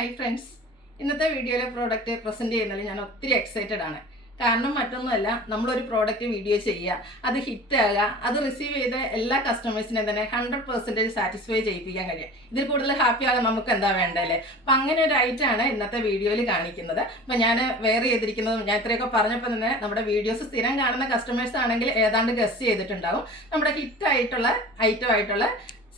Hi friends, ഇന്നത്തെ വീഡിയോയിലെ product present ചെയ്യുന്നതിൽ ഞാൻ ഒത്തിരി എക്സൈറ്റഡ് ആണ്. കാരണം മറ്റൊന്നുമല്ല, നമ്മളൊരു പ്രോഡക്റ്റ് വീഡിയോ ചെയ്യുക, അത് ഹിറ്റാകുക, അത് റിസീവ് ചെയ്ത എല്ലാ കസ്റ്റമേഴ്സിനെ തന്നെ 100% സാറ്റിസ്ഫൈ ചെയ്യിപ്പിക്കാൻ കഴിയും. ഇതിൽ കൂടുതൽ ഹാപ്പി ആകാൻ നമുക്ക് എന്താ വേണ്ടല്ലേ? അപ്പം അങ്ങനെ ഒരു ഐറ്റമാണ് ഇന്നത്തെ വീഡിയോയിൽ കാണിക്കുന്നത്. അപ്പം ഞാൻ വെയർ ചെയ്തിരിക്കുന്നതും ഞാൻ ഇത്രയൊക്കെ പറഞ്ഞപ്പോൾ തന്നെ നമ്മുടെ വീഡിയോസ് സ്ഥിരം കാണുന്ന കസ്റ്റമേഴ്സ് ആണെങ്കിൽ ഏതാണ്ട് ഗസ് ചെയ്തിട്ടുണ്ടാവും. നമ്മുടെ ഹിറ്റായിട്ടുള്ള ഐറ്റമായിട്ടുള്ള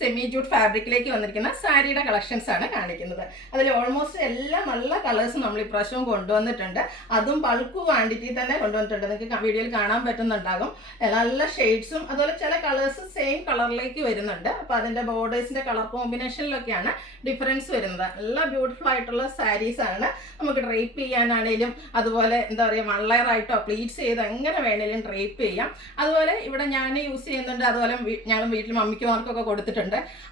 സെമി ജൂട്ട് ഫാബ്രിക്കിലേക്ക് വന്നിരിക്കുന്ന സാരിയുടെ കളക്ഷൻസ് ആണ് കാണിക്കുന്നത്. അതിൽ ഓൾമോസ്റ്റ് എല്ലാ നല്ല കളേഴ്സും നമ്മൾ ഇപ്രാവശ്യവും കൊണ്ടുവന്നിട്ടുണ്ട്. അതും ബൾക്ക് ക്വാണ്ടിറ്റി തന്നെ കൊണ്ടുവന്നിട്ടുണ്ട്. നിങ്ങൾക്ക് വീഡിയോയിൽ കാണാൻ പറ്റുന്നുണ്ടാകും. നല്ല ഷെയ്ഡ്സും അതുപോലെ ചില കളേഴ്സ് സെയിം കളറിലേക്ക് വരുന്നുണ്ട്. അപ്പോൾ അതിൻ്റെ ബോർഡേഴ്സിൻ്റെ കളർ കോമ്പിനേഷനിലൊക്കെയാണ് ഡിഫറൻസ് വരുന്നത്. നല്ല ബ്യൂട്ടിഫുൾ ആയിട്ടുള്ള സാരീസ് ആണ്. നമുക്ക് ഡ്രൈപ്പ് ചെയ്യാനാണേലും അതുപോലെ എന്താ പറയുക, മള്ളയറായിട്ടോ പ്ലീറ്റ്സ് ചെയ്ത് എങ്ങനെ വേണേലും ഡ്രൈപ്പ് ചെയ്യാം. അതുപോലെ ഇവിടെ ഞാൻ യൂസ് ചെയ്യുന്നുണ്ട്. അതുപോലെ ഞങ്ങൾ വീട്ടിൽ മമ്മിക്കുമാർക്കൊക്കെ കൊടുത്തിട്ടുണ്ട്.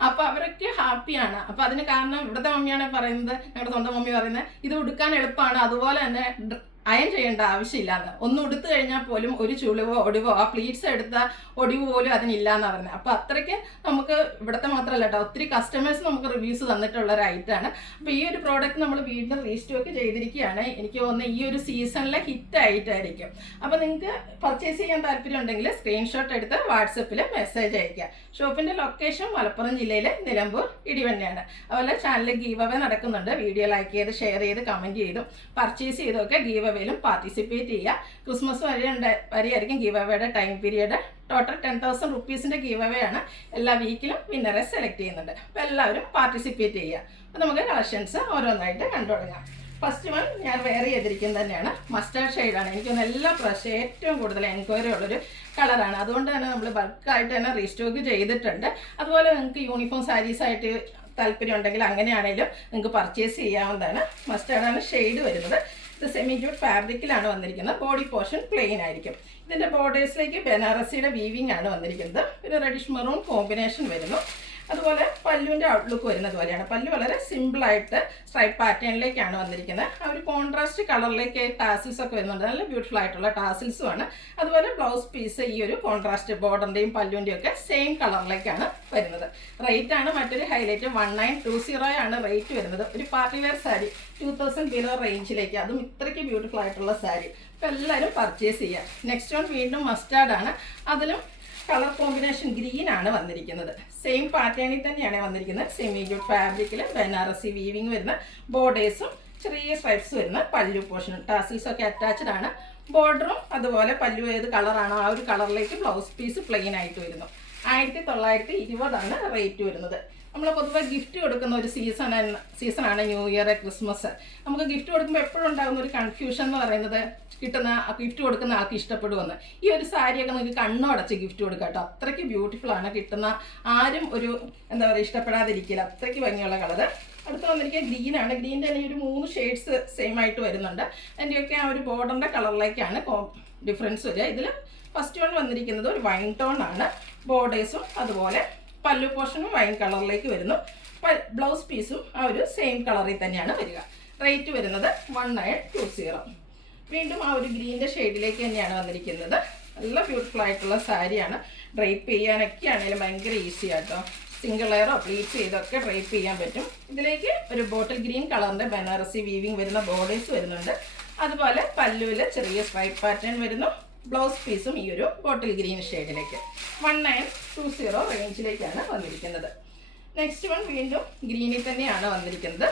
അപ്പൊ അവരൊക്കെ ഹാപ്പിയാണ്. അപ്പൊ അതിന് കാരണം ഇവിടുത്തെ മമ്മിയാണ് പറയുന്നത്, ഞങ്ങളുടെ സ്വന്തം മമ്മി പറയുന്നത്, ഇത് ഉടുക്കാൻ എളുപ്പമാണ്, അതുപോലെ തന്നെ അയൺ ചെയ്യേണ്ട ആവശ്യമില്ലാന്ന്. ഒന്ന് ഉടുത്തു കഴിഞ്ഞാൽ പോലും ഒരു ചുളിവോ ഒടിവോ ആ പ്ലീറ്റ്സ് എടുത്ത ഒടിവ് പോലും അതിനില്ലാന്ന് പറഞ്ഞത്. അപ്പോൾ അത്രയ്ക്ക് നമുക്ക് ഇവിടുത്തെ മാത്രമല്ല കേട്ടോ, ഒത്തിരി കസ്റ്റമേഴ്സ് നമുക്ക് റിവ്യൂസ് തന്നിട്ടുള്ള ഒരു ഐറ്റമാണ്. അപ്പോൾ ഈ ഒരു പ്രോഡക്റ്റ് നമ്മൾ വീണ്ടും റീസ്റ്റോക്ക് ചെയ്തിരിക്കുകയാണ്. എനിക്ക് തോന്നുന്നത് ഈ ഒരു സീസണിലെ ഹിറ്റ് ആയിട്ടായിരിക്കും. അപ്പോൾ നിങ്ങൾക്ക് പർച്ചേസ് ചെയ്യാൻ താല്പര്യം ഉണ്ടെങ്കിൽ സ്ക്രീൻഷോട്ട് എടുത്ത് വാട്സപ്പിൽ മെസ്സേജ് അയയ്ക്കുക. ഷോപ്പിൻ്റെ ലൊക്കേഷൻ മലപ്പുറം ജില്ലയിലെ നിലമ്പൂർ ഇടിവണ്ണയാണ്. അതുപോലെ ചാനലിൽ ഗീവ് അവേ നടക്കുന്നുണ്ട്. വീഡിയോ ലൈക്ക് ചെയ്ത് ഷെയർ ചെയ്ത് കമൻറ്റ് ചെയ്തും പർച്ചേസ് ചെയ്തൊക്കെ ഗീവ് അവയിലും പാർട്ടിസിപ്പേറ്റ് ചെയ്യുക. ക്രിസ്മസ് വരെയായിരിക്കും ഗീവ് അവയുടെ ടൈം പീരീഡ്. ടോട്ടൽ 10,000 റുപ്പീസിൻ്റെ ഗീവ് അവേ ആണ്. എല്ലാ വീക്കിലും വിന്നറെ സെലക്ട് ചെയ്യുന്നുണ്ട്. അപ്പോൾ എല്ലാവരും പാർട്ടിസിപ്പേറ്റ് ചെയ്യുക. അപ്പോൾ നമുക്ക് കളക്ഷൻസ് ഓരോന്നായിട്ട് കണ്ടു തുടങ്ങാം. ഫസ്റ്റ് വൺ ഞാൻ വെയർ ചെയ്തിരിക്കുന്നത് തന്നെയാണ് മസ്റ്റാർഡ് ഷെയ്ഡാണ്. എനിക്കൊന്ന് എല്ലാ പ്രാവശ്യം ഏറ്റവും കൂടുതൽ എൻക്വയറി ഉള്ളൊരു കളറാണ്. അതുകൊണ്ട് തന്നെ നമ്മൾ ബൾക്കായിട്ട് തന്നെ റീസ്റ്റോക്ക് ചെയ്തിട്ടുണ്ട്. അതുപോലെ നിങ്ങൾക്ക് യൂണിഫോം സാരീസായിട്ട് താല്പര്യം ഉണ്ടെങ്കിൽ അങ്ങനെയാണെങ്കിലും നിങ്ങൾക്ക് പർച്ചേസ് ചെയ്യാവുന്നതാണ്. മസ്റ്റാർഡാണ് ഷെയ്ഡ് വരുന്നത്. ഇത് സെമി ജൂട്ട് ഫാബ്രിക്കിലാണ് വന്നിരിക്കുന്നത്. ബോഡി പോർഷൻ പ്ലെയിൻ ആയിരിക്കും. ഇതിൻ്റെ ബോർഡേഴ്സിലേക്ക് ബനാറസിയുടെ വീവിംഗ് ആണ് വന്നിരിക്കുന്നത്. ഒരു റെഡിഷ് മെറൂൺ കോമ്പിനേഷൻ വരുന്നു. അതുപോലെ പല്ലുവിൻ്റെ ഔട്ട്ലുക്ക് വരുന്നത് പോലെയാണ്. പല്ലു വളരെ സിമ്പിളായിട്ട് സ്ട്രൈപ്പ് പാറ്റേണിലേക്കാണ് വന്നിരിക്കുന്നത്. ആ ഒരു കോൺട്രാസ്റ്റ് കളറിലേക്ക് ടാസിൽസ് ഒക്കെ വരുന്നുണ്ട്. നല്ല ബ്യൂട്ടിഫുൾ ആയിട്ടുള്ള ടാസിൽസുമാണ്. അതുപോലെ ബ്ലൗസ് പീസ് ഈ ഒരു കോൺട്രാസ്റ്റ് ബോർഡറിൻ്റെയും പല്ലുവിൻ്റെയും ഒക്കെ സെയിം കളറിലേക്കാണ് വരുന്നത്. റേറ്റ് ആണ് മറ്റൊരു ഹൈലൈറ്റ്. 1920 ആണ് റേറ്റ് വരുന്നത്. ഒരു പാർട്ടി വെയർ സാരി 2000 ബിലോ റേഞ്ചിലേക്ക്, അതും ഇത്രയ്ക്ക് ബ്യൂട്ടിഫുൾ ആയിട്ടുള്ള സാരി. അപ്പോൾ എല്ലാവരും പർച്ചേസ് ചെയ്യുക. നെക്സ്റ്റ് വൺ വീണ്ടും മസ്റ്റാർഡ് ആണ്. അതിലും കളർ കോമ്പിനേഷൻ ഗ്രീൻ ആണ് വന്നിരിക്കുന്നത്. സെയിം പാറ്റേണിൽ തന്നെയാണ് വന്നിരിക്കുന്നത്. സെമി ജൂട്ട് ഫാബ്രിക്കിൽ ബനാറസി വീവിങ് വരുന്ന ബോർഡേഴ്സും ചെറിയ സ്ട്രൈപ്സ് വരുന്ന പല്ലു പോർഷനും ടാസിൽസ് ഒക്കെ അറ്റാച്ച്ഡ് ആണ്. ബോർഡറും അതുപോലെ പല്ലു ഏത് കളറാണോ ആ ഒരു കളറിലേക്ക് ബ്ലൗസ് പീസ് പ്ലെയിൻ ആയിട്ട് വരുന്നു. 1920 ആണ് റേറ്റ് വരുന്നത്. നമ്മൾ പൊതുവെ ഗിഫ്റ്റ് കൊടുക്കുന്ന ഒരു സീസണാണ് ന്യൂ ഇയർ, ക്രിസ്മസ്. നമുക്ക് ഗിഫ്റ്റ് കൊടുക്കുമ്പോൾ എപ്പോഴും ഉണ്ടാകുന്ന ഒരു കൺഫ്യൂഷൻ എന്ന് പറയുന്നത് ഗിഫ്റ്റ് കൊടുക്കുന്ന ആൾക്ക് ഇഷ്ടപ്പെടുമെന്ന്. ഈ ഒരു സാരിയൊക്കെ നമുക്ക് കണ്ണടച്ച് ഗിഫ്റ്റ് കൊടുക്കാം കേട്ടോ. അത്രയ്ക്ക് ബ്യൂട്ടിഫുൾ ആണ്. കിട്ടുന്ന ആരും ഒരു എന്താ പറയുക ഇഷ്ടപ്പെടാതിരിക്കില്ല. അത്രയ്ക്ക് ഭംഗിയുള്ള കളർ. അടുത്ത് വന്നിരിക്കുക ഗ്രീനാണ്. ഗ്രീൻ്റെ തന്നെ ഒരു 3 ഷെയ്ഡ്സ് സെയിം ആയിട്ട് വരുന്നുണ്ട്. അതിൻ്റെയൊക്കെ ആ ഒരു ബോർഡറിൻ്റെ കളറിലേക്കാണ് ഡിഫറൻസ് വരിക. ഇതിൽ ഫസ്റ്റ് വൺ വന്നിരിക്കുന്നത് ഒരു വൈൻ ടോൺ ആണ്. ബോർഡേഴ്സും അതുപോലെ പല്ലു പോർഷനും വൈൻ കളറിലേക്ക് വരുന്നു. ബ്ലൗസ് പീസും ആ ഒരു സെയിം കളറിൽ തന്നെയാണ് വരിക. റേറ്റ് വരുന്നത് 1920. വീണ്ടും ആ ഒരു ഗ്രീൻ്റെ ഷെയ്ഡിലേക്ക് തന്നെയാണ് വന്നിരിക്കുന്നത്. നല്ല ബ്യൂട്ടിഫുൾ ആയിട്ടുള്ള സാരിയാണ്. ഡ്രൈപ്പ് ചെയ്യാനൊക്കെ ആണെങ്കിലും ഭയങ്കര ഈസി ആട്ടോ. സിംഗിൾ ലെയറോ പ്ലീറ്റ്സ് ചെയ്തൊക്കെ ഡ്രൈപ്പ് ചെയ്യാൻ പറ്റും. ഇതിലേക്ക് ഒരു ബോട്ടിൽ ഗ്രീൻ കളറിൻ്റെ ബനാറസി വീവിങ് വരുന്ന ബോർഡേഴ്സ് വരുന്നുണ്ട്. അതുപോലെ പല്ലുവിൽ ചെറിയ സ്ട്രൈപ്പ് പാറ്റേൺ വരുന്നു. ബ്ലൗസ് പീസും ഈ ഒരു ബോട്ടിൽ ഗ്രീൻ ഷെയ്ഡിലേക്ക് 1920 റേഞ്ചിലേക്കാണ് വന്നിരിക്കുന്നത്. നെക്സ്റ്റ് വൺ വീണ്ടും ഗ്രീനിൽ തന്നെയാണ് വന്നിരിക്കുന്നത്.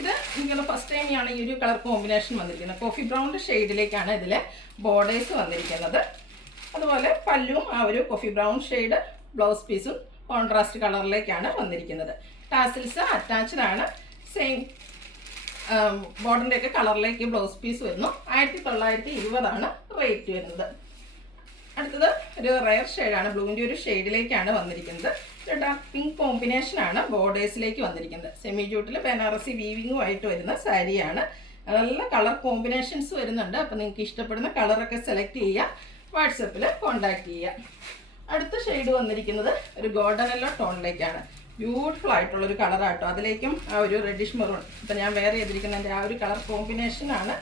ഇത് എനിക്കൊന്ന് ഫസ്റ്റ് ടൈമാണ് ഈ ഒരു കളർ കോമ്പിനേഷൻ വന്നിരിക്കുന്നത്. കോഫി ബ്രൗൺ ഷെയ്ഡിലേക്കാണ് ഇതിലെ ബോർഡേഴ്സ് വന്നിരിക്കുന്നത്. അതുപോലെ പല്ലും ആ ഒരു കോഫി ബ്രൗൺ ഷെയ്ഡ്, ബ്ലൗസ് പീസും കോൺട്രാസ്റ്റ് കളറിലേക്കാണ് വന്നിരിക്കുന്നത്. ടാസിൽസ് അറ്റാച്ച്ഡ് ആണ്. സെയിം ബോർഡറിൻ്റെ ഒക്കെ കളറിലേക്ക് ബ്ലൗസ് പീസ് വരുന്നു. 1920 ആണ് റേറ്റ് വരുന്നത്. അടുത്തത് ഒരു റയർ ഷെയ്ഡാണ്. ബ്ലൂവിൻ്റെ ഒരു ഷെയ്ഡിലേക്കാണ് വന്നിരിക്കുന്നത്. ഒരു ഡാർക്ക് പിങ്ക് കോമ്പിനേഷനാണ് ബോർഡേഴ്സിലേക്ക് വന്നിരിക്കുന്നത്. സെമി ജൂട്ടിൽ ബനാറസി വീവിങ്ങുമായിട്ട് വരുന്ന സാരിയാണ്. നല്ല കളർ കോമ്പിനേഷൻസ് വരുന്നുണ്ട്. അപ്പോൾ നിങ്ങൾക്ക് ഇഷ്ടപ്പെടുന്ന കളറൊക്കെ സെലക്ട് ചെയ്യുക. വാട്സപ്പിൽ കോൺടാക്റ്റ് ചെയ്യുക. അടുത്ത ഷെയ്ഡ് വന്നിരിക്കുന്നത് ഒരു ഗോൾഡൻ യെല്ലോ ടോണിലേക്കാണ്. ബ്യൂട്ടിഫുൾ ആയിട്ടുള്ളൊരു കളറാട്ടോ. അതിലേക്കും ആ ഒരു റെഡിഷ് മെറൂൺ, ഇപ്പം ഞാൻ വെയർ ചെയ്തിരിക്കുന്നതിൻ്റെ ആ ഒരു കളർ കോമ്പിനേഷനാണ്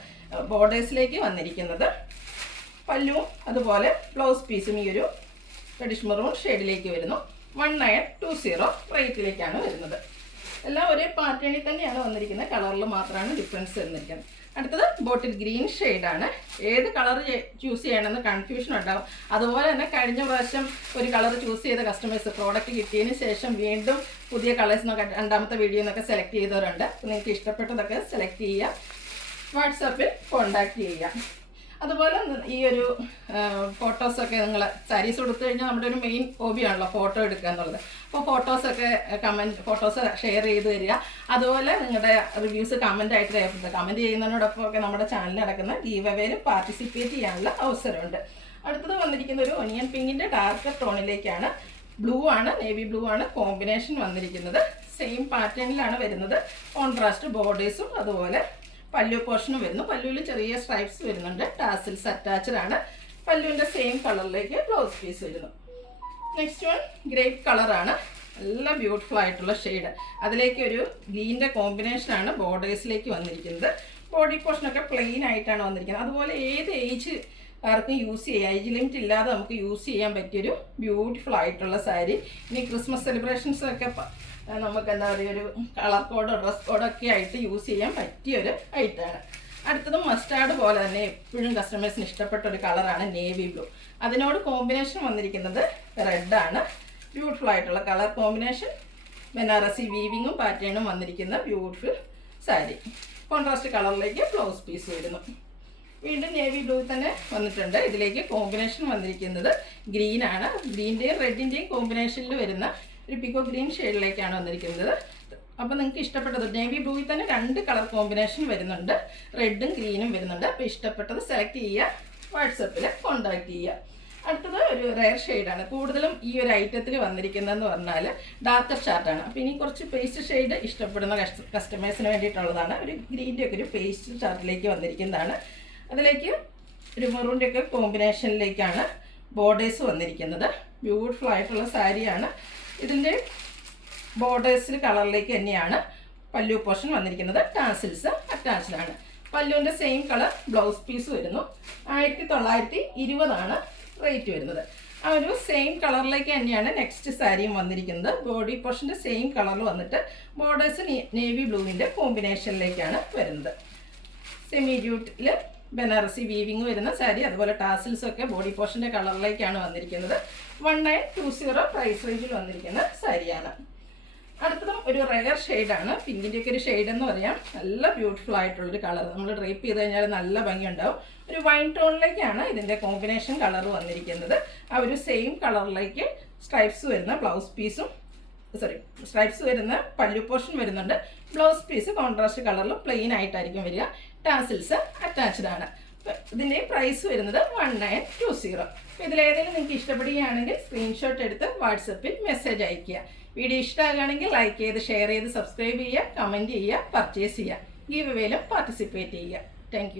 ബോർഡേഴ്സിലേക്ക് വന്നിരിക്കുന്നത്. പല്ലുവും അതുപോലെ ബ്ലൗസ് പീസും ഈ ഒരു റെഡിഷ് മെറൂൺ ഷെയ്ഡിലേക്ക് വരുന്നു. 1920 റേറ്റിലേക്കാണ് വരുന്നത്. എല്ലാം ഒരേ പാറ്റേണിൽ തന്നെയാണ് വന്നിരിക്കുന്നത്, കളറിൽ മാത്രമാണ് ഡിഫറൻസ് വന്നിരിക്കുന്നത്. അടുത്തത് ബോട്ടിൽ ഗ്രീൻ ഷെയ്ഡാണ്. ഏത് കളർ ചൂസ് ചെയ്യണമെന്ന് കൺഫ്യൂഷൻ ഉണ്ടാവും. അതുപോലെ തന്നെ കഴിഞ്ഞ പ്രാവശ്യം ഒരു കളർ ചൂസ് ചെയ്ത കസ്റ്റമേഴ്സ് പ്രോഡക്റ്റ് കിട്ടിയതിന് ശേഷം വീണ്ടും പുതിയ കളേഴ്സ് എന്നൊക്കെ രണ്ടാമത്തെ വീഡിയോ എന്നൊക്കെ സെലക്ട് ചെയ്തവരുണ്ട്. നിങ്ങൾക്ക് ഇഷ്ടപ്പെട്ടതൊക്കെ സെലക്ട് ചെയ്യുക, വാട്സാപ്പിൽ കോണ്ടാക്ട് ചെയ്യുക. അതുപോലെ ഈ ഒരു ഫോട്ടോസൊക്കെ നിങ്ങൾ സാരീസ് കൊടുത്തു കഴിഞ്ഞാൽ നമ്മുടെ ഒരു മെയിൻ ഹോബിയാണല്ലോ ഫോട്ടോ എടുക്കുക എന്നുള്ളത്. അപ്പോൾ ഫോട്ടോസൊക്കെ ഫോട്ടോസ് ഷെയർ ചെയ്ത് തരിക. അതുപോലെ നിങ്ങളുടെ റിവ്യൂസ് കമൻ്റായിട്ട് രേഖപ്പെടുത്തുക. കമൻറ്റ് ചെയ്യുന്നതിനോടൊപ്പം ഒക്കെ നമ്മുടെ ചാനലിൽ നടക്കുന്ന ഗീവ് അവേയിൽ പാർട്ടിസിപ്പേറ്റ് ചെയ്യാനുള്ള അവസരമുണ്ട്. അടുത്തത് വന്നിരിക്കുന്ന ഒരു ഒനിയൻ പിങ്കിൻ്റെ ഡാർക്കർ ടോണിലേക്കാണ്. ബ്ലൂ ആണ്, നേവി ബ്ലൂ ആണ് കോമ്പിനേഷൻ വന്നിരിക്കുന്നത്. സെയിം പാറ്റേണിലാണ് വരുന്നത്. കോൺട്രാസ്റ്റ് ബോർഡേഴ്സും അതുപോലെ പല്ലു പോർഷനും വരുന്നു. പല്ലുവിൽ ചെറിയ സ്ട്രൈപ്സ് വരുന്നുണ്ട്. ടാസിൽസ് അറ്റാച്ച്ഡ് ആണ്. പല്ലുവിൻ്റെ സെയിം കളറിലേക്ക് ബ്ലൗസ് പീസ് വരുന്നു. നെക്സ്റ്റ് വൺ ഗ്രേപ്പ് കളറാണ്. നല്ല ബ്യൂട്ടിഫുൾ ആയിട്ടുള്ള ഷെയ്ഡ്. അതിലേക്ക് ഒരു ഗ്രീൻ്റെ കോമ്പിനേഷനാണ് ബോർഡേഴ്സിലേക്ക് വന്നിരിക്കുന്നത്. ബോഡി പോർഷനൊക്കെ പ്ലെയിൻ ആയിട്ടാണ് വന്നിരിക്കുന്നത്. അതുപോലെ ഏത് ഏജ് ആർക്കും യൂസ് ചെയ്യാം, ഏജ് ലിമിറ്റ് ഇല്ലാതെ നമുക്ക് യൂസ് ചെയ്യാൻ പറ്റിയൊരു ബ്യൂട്ടിഫുൾ ആയിട്ടുള്ള സാരി. ഇനി ക്രിസ്മസ് സെലിബ്രേഷൻസൊക്കെ നമുക്ക് എന്താ പറയുക, ഒരു കളർ കോഡോ ഡ്രസ് കോഡൊക്കെ ആയിട്ട് യൂസ് ചെയ്യാൻ പറ്റിയൊരു ഐറ്റമാണ്. അടുത്തത് മസ്റ്റാർഡ് പോലെ തന്നെ എപ്പോഴും കസ്റ്റമേഴ്സിന് ഇഷ്ടപ്പെട്ട ഒരു കളറാണ് നേവി ബ്ലൂ. അതിനോട് കോമ്പിനേഷൻ വന്നിരിക്കുന്നത് റെഡാണ്. ബ്യൂട്ടിഫുൾ ആയിട്ടുള്ള കളർ കോമ്പിനേഷൻ. ബനാറസി വീവിങ്ങും പാറ്റേണും വന്നിരിക്കുന്ന ബ്യൂട്ടിഫുൾ സാരി. കോൺട്രാസ്റ്റ് കളറിലേക്ക് ബ്ലൗസ് പീസ് വരുന്നു. വീണ്ടും നേവി ബ്ലൂ തന്നെ വന്നിട്ടുണ്ട്. ഇതിലേക്ക് കോമ്പിനേഷൻ വന്നിരിക്കുന്നത് ഗ്രീനാണ്. ഗ്രീൻ്റെയും റെഡിൻ്റെയും കോമ്പിനേഷനിൽ വരുന്ന ഒരു പിക്കോ ഗ്രീൻ ഷെയ്ഡിലേക്കാണ് വന്നിരിക്കുന്നത്. അപ്പോൾ നിങ്ങൾക്ക് ഇഷ്ടപ്പെട്ടത് നേവി ബ്ലൂയിൽ തന്നെ 2 കളർ കോമ്പിനേഷൻ വരുന്നുണ്ട്, റെഡും ഗ്രീനും വരുന്നുണ്ട്. അപ്പോൾ ഇഷ്ടപ്പെട്ടത് സെലക്ട് ചെയ്യുക, വാട്സപ്പിൽ കോൺടാക്ട് ചെയ്യുക. അടുത്തത് ഒരു റെയർ ഷെയ്ഡാണ്. കൂടുതലും ഈ ഒരു ഐറ്റത്തിൽ വന്നിരിക്കുന്നതെന്ന് പറഞ്ഞാൽ ഡാർക്കർ ചാർട്ടാണ്. അപ്പോൾ ഇനി കുറച്ച് പേസ്റ്റ് ഷെയ്ഡ് ഇഷ്ടപ്പെടുന്ന കസ്റ്റമേഴ്സിന് വേണ്ടിയിട്ടുള്ളതാണ്. ഒരു ഗ്രീൻ്റെ ഒക്കെ ഒരു പേസ്റ്റ് ചാർട്ടിലേക്ക് വന്നിരിക്കുന്നതാണ്. അതിലേക്ക് ഒരു മെറൂണിൻ്റെ ഒക്കെ കോമ്പിനേഷനിലേക്കാണ് ബോർഡേഴ്സ് വന്നിരിക്കുന്നത്. ബ്യൂട്ടിഫുൾ ആയിട്ടുള്ള സാരിയാണ്. ഇതിൻ്റെ ബോർഡേഴ്സിൽ കളറിലേക്ക് തന്നെയാണ് പല്ലു പോർഷൻ വന്നിരിക്കുന്നത്. ടാസിൽസ് അറ്റാച്ച്ഡ് ആണ്. പല്ലുവിൻ്റെ സെയിം കളർ ബ്ലൗസ് പീസ് വരുന്നു. 1920 റേറ്റ് വരുന്നത്. ആ ഒരു സെയിം കളറിലേക്ക് തന്നെയാണ് നെക്സ്റ്റ് സാരിയും വന്നിരിക്കുന്നത്. ബോഡി പോർഷൻ്റെ സെയിം കളറിൽ വന്നിട്ട് ബോർഡേഴ്സ് നേവി ബ്ലൂവിൻ്റെ കോമ്പിനേഷനിലേക്കാണ് വരുന്നത്. സെമി ഡ്യൂട്ടിൽ ബനാറസി വീവിങ് വരുന്ന സാരി. അതുപോലെ ടാസിൽസൊക്കെ ബോഡി പോർഷൻ്റെ കളറിലേക്കാണ് വന്നിരിക്കുന്നത്. 1920 പ്രൈസ് റേഞ്ചിൽ വന്നിരിക്കുന്ന സാരിയാണ്. അടുത്തതും ഒരു റെയർ ഷെയ്ഡാണ്. പിങ്കിൻ്റെ ഒക്കെ ഒരു ഷെയ്ഡ് എന്ന് പറയാം. നല്ല ബ്യൂട്ടിഫുൾ ആയിട്ടുള്ളൊരു കളർ. നമ്മൾ ഡ്രേപ്പ് ചെയ്ത് കഴിഞ്ഞാൽ നല്ല ഭംഗിയുണ്ടാവും. ഒരു വൈൻ ടോണിലേക്കാണ് ഇതിൻ്റെ കോമ്പിനേഷൻ കളർ വന്നിരിക്കുന്നത്. ആ ഒരു സെയിം കളറിലേക്ക് സ്ട്രൈപ്സ് വരുന്ന ബ്ലൗസ് പീസും സ്ട്രൈപ്സ് വരുന്ന പല്ലു പോർഷൻ വരുന്നുണ്ട്. ബ്ലൗസ് പീസ് കോൺട്രാസ്റ്റ് കളറിൽ പ്ലെയിൻ ആയിട്ടായിരിക്കും വരിക. ടാസിൽസ് അറ്റാച്ച്ഡ് ആണ്. ഇതിൻ്റെ പ്രൈസ് വരുന്നത് 1920. ഇതിലേതെങ്കിലും നിങ്ങൾക്ക് ഇഷ്ടപ്പെടുകയാണെങ്കിൽ സ്ക്രീൻഷോട്ട് എടുത്ത് വാട്സപ്പിൽ മെസ്സേജ് അയയ്ക്കുക. വീഡിയോ ഇഷ്ടമാകുകയാണെങ്കിൽ ലൈക്ക് ചെയ്ത് ഷെയർ ചെയ്ത് സബ്സ്ക്രൈബ് ചെയ്യുക, കമൻറ്റ് ചെയ്യുക, പർച്ചേസ് ചെയ്യുക. ഗീവ് അവേയിലും പാർട്ടിസിപ്പേറ്റ് ചെയ്യുക. താങ്ക്